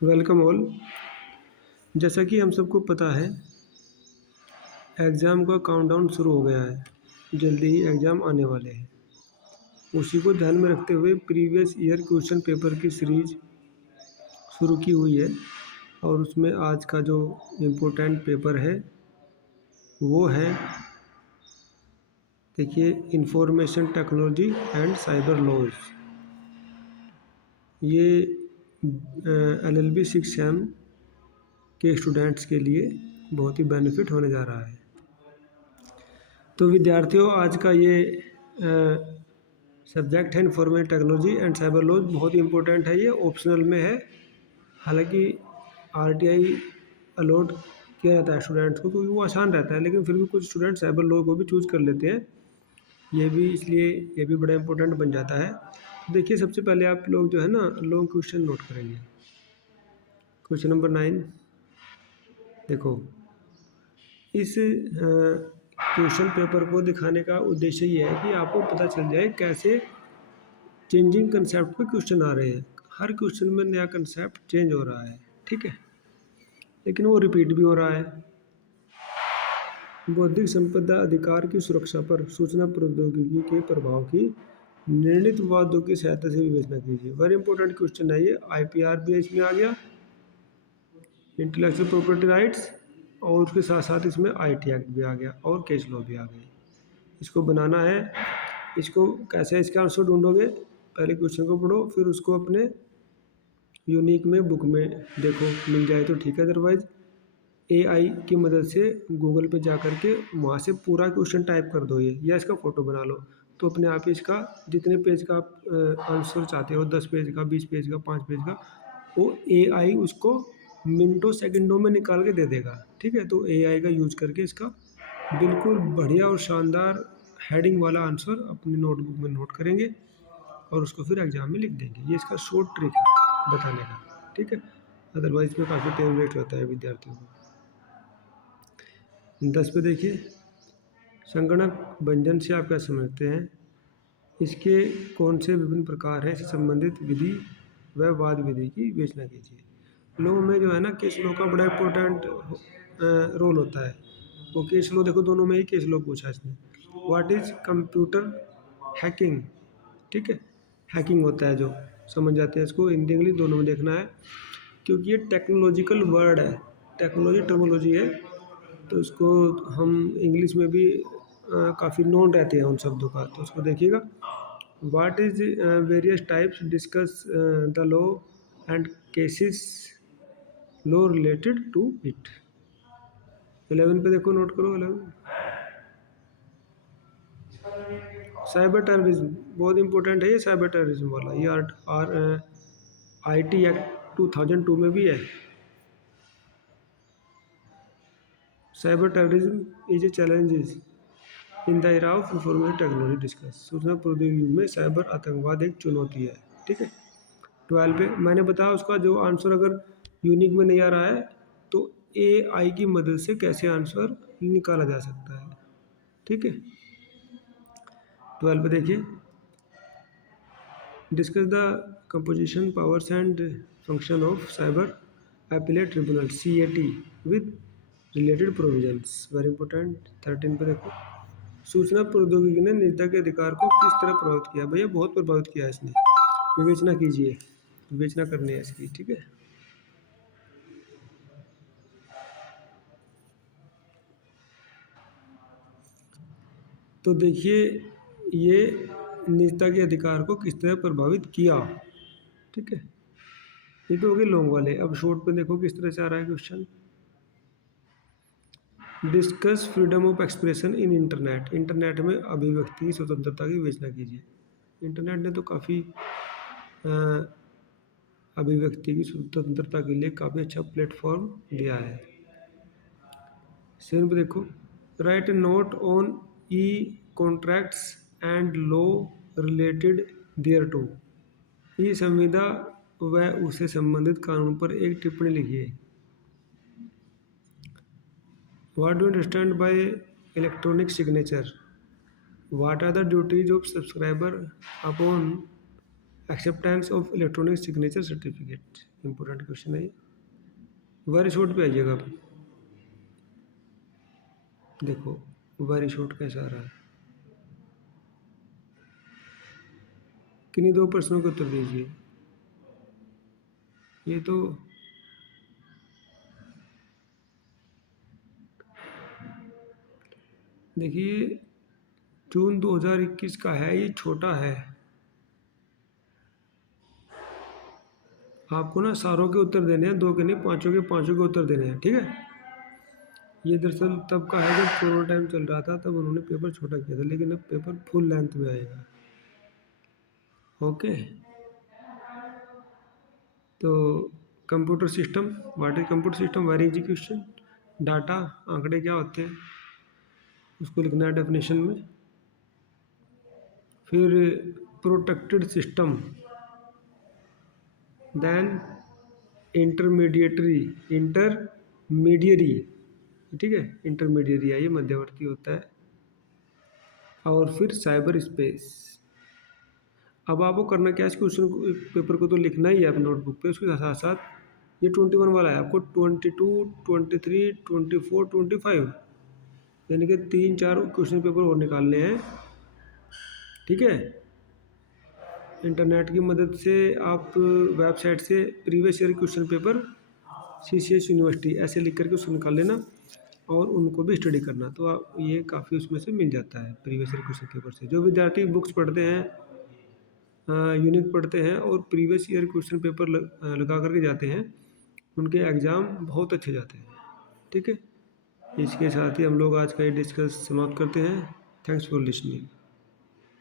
Welcome all. जैसा कि हम सबको पता है, एग्ज़ाम का काउंटडाउन शुरू हो गया है। जल्दी ही एग्ज़ाम आने वाले हैं। उसी को ध्यान में रखते हुए प्रीवियस ईयर क्वेश्चन पेपर की सीरीज शुरू की हुई है और उसमें आज का जो इम्पोर्टेंट पेपर है वो है, देखिए, information technology and cyber laws. ये LLB 6 सेम के स्टूडेंट्स के लिए बहुत ही बेनिफिट होने जा रहा है। तो विद्यार्थियों, आज का ये सब्जेक्ट है information technology and cyber laws. बहुत ही इंपॉर्टेंट है, ये ऑप्शनल में है। हालांकि RTI अलॉट किया जाता है स्टूडेंट्स को क्योंकि वो आसान रहता है, लेकिन फिर भी कुछ स्टूडेंट साइबर लॉ को भी चूज़ कर लेते हैं। ये भी इसलिए ये भी बड़ा इंपॉर्टेंट बन जाता है। तो देखिए, सबसे पहले आप लोग जो है ना लॉन्ग क्वेश्चन नोट करेंगे। क्वेश्चन नंबर 9 देखो। इस क्वेश्चन पेपर को दिखाने का उद्देश्य ये है कि आपको पता चल जाए कैसे चेंजिंग कंसेप्ट पे क्वेश्चन आ रहे हैं। हर क्वेश्चन में नया कंसेप्ट चेंज हो रहा है, ठीक है, लेकिन वो रिपीट भी हो रहा है। बौद्धिक संपदा अधिकार की सुरक्षा पर सूचना प्रौद्योगिकी के प्रभाव की निर्णित वादों की सहायता से विवेचना कीजिए। वेरी इंपॉर्टेंट क्वेश्चन है ये। IPR भी इसमें आ गया, इंटेलेक्चुअल प्रॉपर्टी राइट्स, और उसके साथ साथ इसमें IT एक्ट भी आ गया और केस लॉ भी आ गए। इसको बनाना है। इसको कैसे इसका आंसर ढूंढोगे? पहले क्वेश्चन को पढ़ो, फिर उसको अपने यूनिक में बुक में देखो, मिल जाए तो ठीक है, अदरवाइज AI की मदद से गूगल पे जा कर के वहाँ से पूरा क्वेश्चन टाइप कर दो ये, या इसका फ़ोटो बना लो, तो अपने आप ही इसका जितने पेज का आप आंसर चाहते हो, 10 पेज का, 20 पेज का, 5 पेज का, वो AI उसको मिनटों सेकंडों में निकाल के दे देगा, ठीक है। तो AI का यूज करके इसका बिल्कुल बढ़िया और शानदार हेडिंग वाला आंसर अपनी नोटबुक में नोट करेंगे और उसको फिर एग्जाम में लिख देंगे। ये इसका शॉर्ट ट्रिक है बताने का, ठीक है। अदरवाइज इसमें काफ़ी टाइम वेस्ट होता है विद्यार्थियों को। 10 पे देखिए, संगणक भंजन से आप क्या समझते हैं? इसके कौन से विभिन्न प्रकार हैं? इससे संबंधित विधि व वाद विधि की विवेचना कीजिए। लॉ में जो है ना, केस लॉ का बड़ा इंपॉर्टेंट रोल होता है। वो केस लॉ देखो, दोनों में ही केस लॉ पूछा इसने। व्हाट इज कंप्यूटर हैकिंग, ठीक है, हैकिंग होता है जो, समझ जाते हैं इसको, हिंदी इंग्लिश दोनों में देखना है क्योंकि ये टेक्नोलॉजिकल वर्ड है, टेक्नोलॉजी टर्मोलॉजी है, तो इसको हम इंग्लिश में भी काफ़ी नोन रहते हैं उन शब्दों का, तो उसको देखिएगा। What is various types discuss the law and cases law related to it. 11 पे देखो, नोट करो 11। साइबर टेररिज्म बहुत इंपॉर्टेंट है ये, साइबर टेररिज्म वाला। ये IT एक्ट 2002 में भी है। Cyber terrorism is a challenges in the era of information technology discuss. सूचना प्रौद्योगिकी में साइबर आतंकवाद एक चुनौती है, ठीक है। 12 पे मैंने बताया उसका जो आंसर अगर यूनिक में नहीं आ रहा है तो AI की मदद से कैसे आंसर निकाला जा सकता है, ठीक है। 12 पे देखिए, discuss the composition powers and function of cyber appellate tribunal CAT with related provisions. Very important. 13 पे देखो, सूचना प्रौद्योगिकी ने निजता के अधिकार को किस तरह प्रभावित किया? भैया बहुत प्रभावित किया है इसने। विवेचना कीजिए, विवेचना करनी है इसकी, ठीक है। तो देखिए, ये निजता के अधिकार को किस तरह प्रभावित किया, ठीक है। ये तो हो गए लॉन्ग वाले। अब शॉर्ट पे देखो किस तरह से आ रहा है question. Discuss freedom of expression in internet. Internet में अभिव्यक्ति की स्वतंत्रता की विवेचना कीजिए। इंटरनेट ने तो काफ़ी अभिव्यक्ति की स्वतंत्रता के लिए काफ़ी अच्छा प्लेटफॉर्म दिया है। सेवन पे देखो, write a note on E contracts and law related thereto. E संविदा व उससे संबंधित कानून पर एक टिप्पणी लिखिए। What do understand by electronic signature? What are the duties of subscriber upon acceptance of electronic signature certificate, important question है ये। वेरी शॉर्ट पे आइएगा आप। देखो वेरी शॉर्ट कैसा आ रहा है, किन्हीं दो प्रश्नों के उत्तर दीजिए। ये तो देखिए जून 2021 का है, ये छोटा है। आपको ना सारों के उत्तर देने हैं, दो के नहीं, पांचों के पांचों के उत्तर देने हैं, ठीक है। ये दरअसल तब का है जब कोरोना टाइम चल रहा था, तब उन्होंने पेपर छोटा किया था, लेकिन अब पेपर फुल लेंथ में आएगा। ओके, तो computer system, what is computer system, very easy question. Data, आंकड़े क्या होते हैं, उसको लिखना है डेफिनेशन में। फिर प्रोटेक्टेड सिस्टम, देन इंटरमीडियरी, ठीक है, इंटरमीडियरी है, ये मध्यवर्ती होता है। और फिर साइबर स्पेस। अब आपको करना क्या है, इस क्वेश्चन पेपर को तो लिखना ही है आप नोटबुक पे, उसके साथ साथ ये 21 वाला है, आपको 22, 23, 24, 25 यानी कि 3-4 क्वेश्चन पेपर और निकालने हैं, ठीक है। इंटरनेट की मदद से आप वेबसाइट से previous year question paper CCS university ऐसे लिख करके उसको निकाल लेना और उनको भी स्टडी करना, तो आप ये काफ़ी उसमें से मिल जाता है प्रीवियस ईयर क्वेश्चन पेपर से। जो विद्यार्थी बुक्स पढ़ते हैं, यूनिट पढ़ते हैं और प्रीवियस ईयर क्वेश्चन पेपर लगा करके जाते हैं, उनके एग्ज़ाम बहुत अच्छे जाते हैं, ठीक है। इसके साथ ही हम लोग आज का ये डिस्कस समाप्त करते हैं। Thanks for listening.